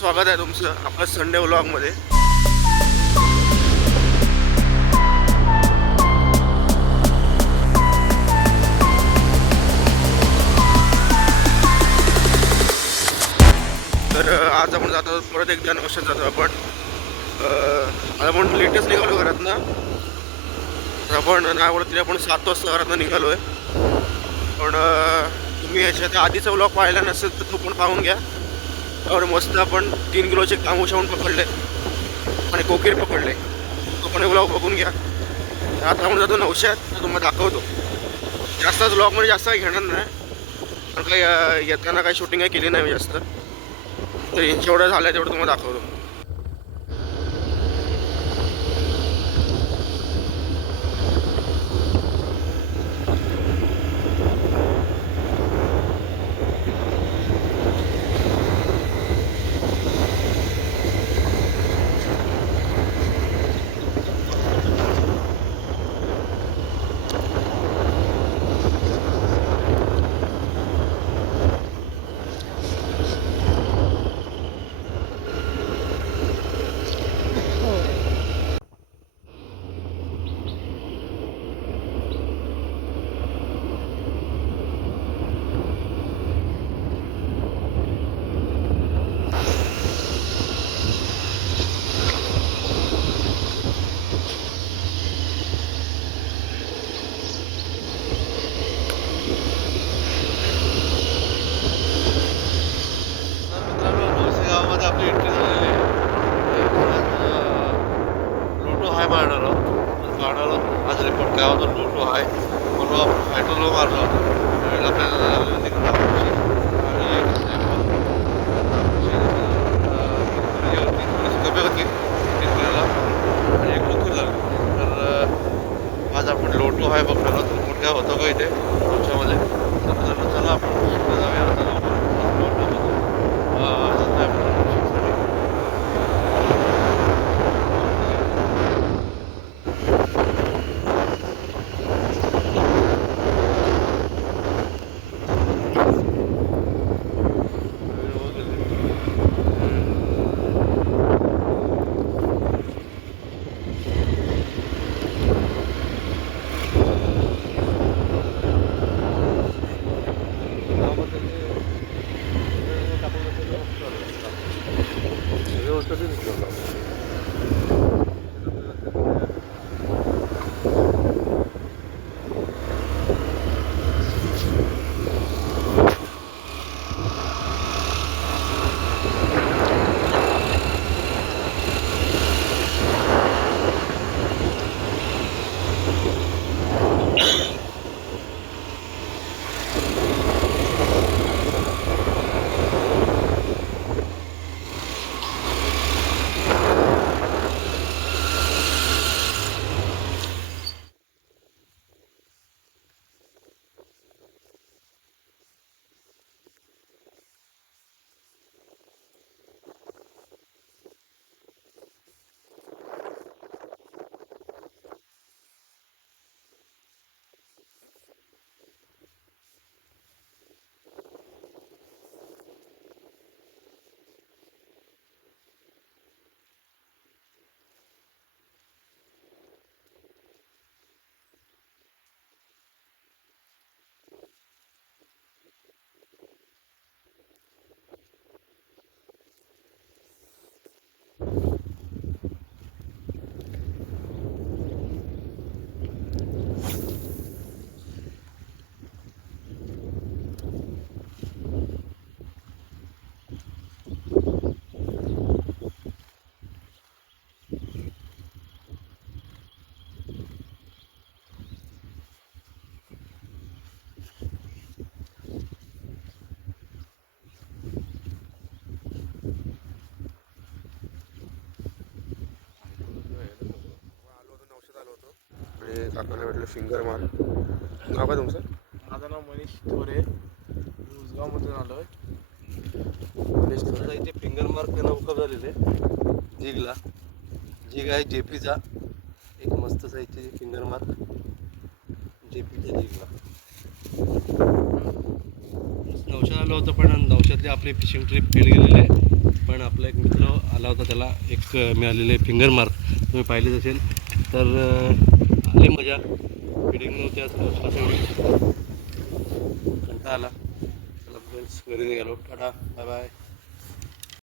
स्वागत आहे तुमचं आपल्या संडे व्लॉगमध्ये. तर आज आपण जातो परत एकदा नवशात जातो आपण. आता आपण लेटेस्ट निघालो घरातनं. तर आपण नाही बोलत तरी आपण 7 वाजता घरातनं निघालो आहे. पण तुम्ही याच्यात आधीचा व्लॉग पाहिला नसेल तर तो पण पाहून घ्या. और मस्त आपण 3 किलोचे कामोशाहून पकडले आणि कोकीर पकडले. तो पण व्लॉग बघून घ्या. आता आपण जातो नवशात, तर तुम्हाला दाखवतो. जास्तच व्लॉगमध्ये जास्त काही घेणार नाही, कारण काही येताना काही शूटिंग काही केली नाही मी जास्त. तर जेवढं झालं तेवढं तुम्हाला दाखवतो. आपली एंट्री झालेली आहे. लोटो हाय मारणार आहोत. आज रिपोर्ट काय होता लोटो हाय. परवा आपण फायटोलो मारला होता. त्यावेळेला आपल्याला लागलेलं तिकडं आणि कमी होती आणि एक लवकर झाली. तर आज आपण लोटो हाय बघणार आहोत. रिपोर्ट काय होतं का इथे तुमच्यामध्ये. तर चला आपण जाऊया आता. काकाला भेटलं फिंगर मार. नाव काय तुमचं? माझं नाव मनीष थोरे, उसगावमधून आलो आहे. मनीष थोरे. इथे फिंगर मार्क त्यांना उकप झालेले जिगला. जिग आहे जेपीचा, एक मस्त साईजचे फिंगर मार्क जेपीच्या जिगला. नवशात आलो होतं, पण नवशातले आपले फिशिंग ट्रिप फेल गेलेले आहे. पण आपलं एक आणला होता त्याला एक मिळालेले फिंगर मार्क तुम्ही पाहिलेच असेल. तर आली मजा. फिडिंग नव्हती आज पावसाची एवढी, कंटाळा आला. चला फ्रेंड्स घरी निघालो. Tata bye bye.